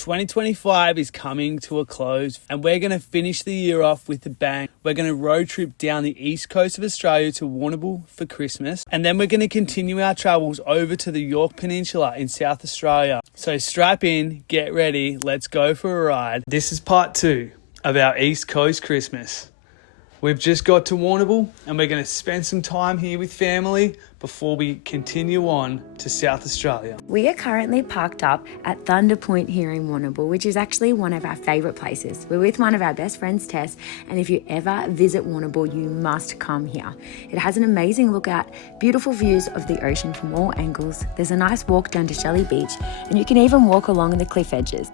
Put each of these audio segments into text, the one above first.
2025 is coming to a close and we're going to finish the year off with a bang. We're going to road trip down the east coast of Australia to Warrnambool for Christmas, and then we're going to continue our travels over to the York Peninsula in South Australia. So strap in, get ready, let's go for a ride. This is part 2 of our East Coast Christmas. We've just got to Warrnambool and we're going to spend some time here with family before we continue on to South Australia. We are currently parked up at Thunder Point here in Warrnambool, which is actually one of our favourite places. We're with one of our best friends, Tess, and if you ever visit Warrnambool, you must come here. It has an amazing lookout, beautiful views of the ocean from all angles. There's a nice walk down to Shelley Beach, and you can even walk along the cliff edges.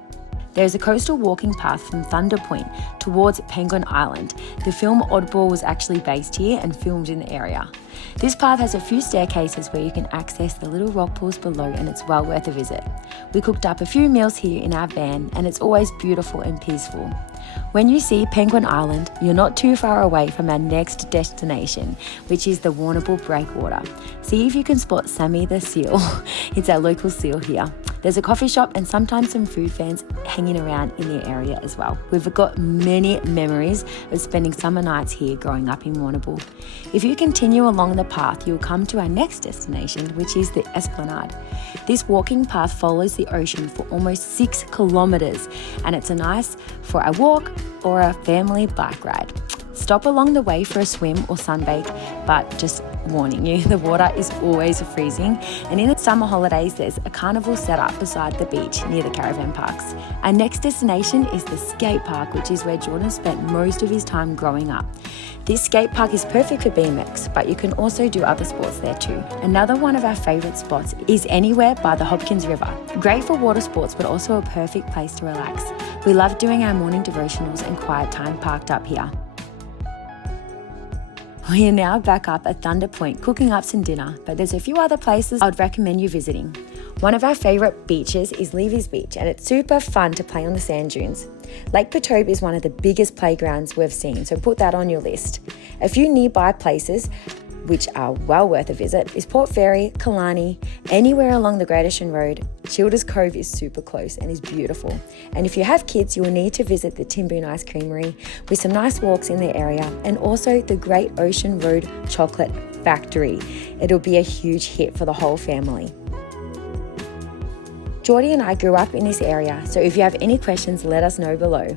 There's a coastal walking path from Thunder Point towards Penguin Island. The film Oddball was actually based here and filmed in the area. This path has a few staircases where you can access the little rock pools below, and it's well worth a visit. We cooked up a few meals here in our van and it's always beautiful and peaceful. When you see Penguin Island, you're not too far away from our next destination, which is the Warrnambool Breakwater. See if you can spot Sammy the seal. It's our local seal here. There's a coffee shop and sometimes some food fans hanging around in the area as well. We've got many memories of spending summer nights here growing up in Warrnambool. If you continue along the path, you'll come to our next destination, which is the Esplanade. This walking path follows the ocean for almost 6 kilometres, and it's nice for a walk or a family bike ride. Stop along the way for a swim or sunbathe, but just warning you, the water is always freezing, and in the summer holidays there's a carnival set up beside the beach near the caravan parks. Our next destination is the Skatepark, which is where Jordan spent most of his time growing up. This skate park is perfect for BMX, but you can also do other sports there too. Another one of our favourite spots is Anywhere by the Hopkins River. Great for water sports, but also a perfect place to relax. We love doing our morning devotionals and quiet time parked up here. We are now back up at Thunder Point cooking up some dinner, but there's a few other places I'd recommend you visiting. One of our favourite beaches is Levy's Beach, and it's super fun to play on the sand dunes. Lake Pertobe is one of the biggest playgrounds we've seen, so put that on your list. A few nearby places which are well worth a visit is Port Fairy, Killarney, anywhere along the Great Ocean Road. Childers Cove is super close and is beautiful. And if you have kids, you will need to visit the Timboon Ice Creamery with some nice walks in the area, and also the Great Ocean Road Chocolate Factory. It'll be a huge hit for the whole family. Geordie and I grew up in this area, so if you have any questions, let us know below.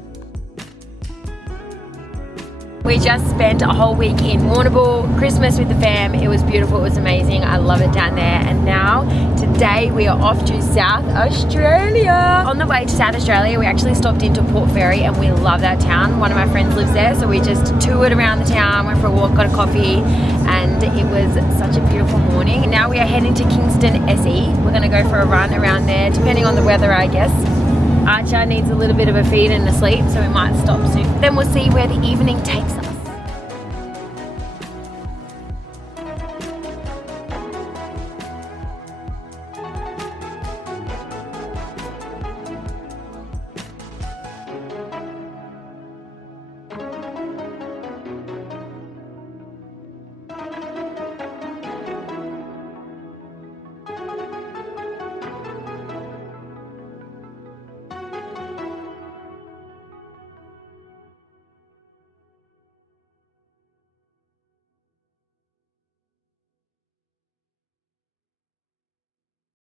We just spent a whole week in Warrnambool, Christmas with the fam. It was beautiful, it was amazing. I love it down there. And now, today we are off to South Australia. On the way to South Australia, we actually stopped into Port Fairy and we love that town. One of my friends lives there, so we just toured around the town, went for a walk, got a coffee, and it was such a beautiful morning. And now we are heading to Kingston SE. We're gonna go for a run around there, depending on the weather, I guess. Archer needs a little bit of a feed and a sleep, so we might stop soon. Then we'll see where the evening takes us.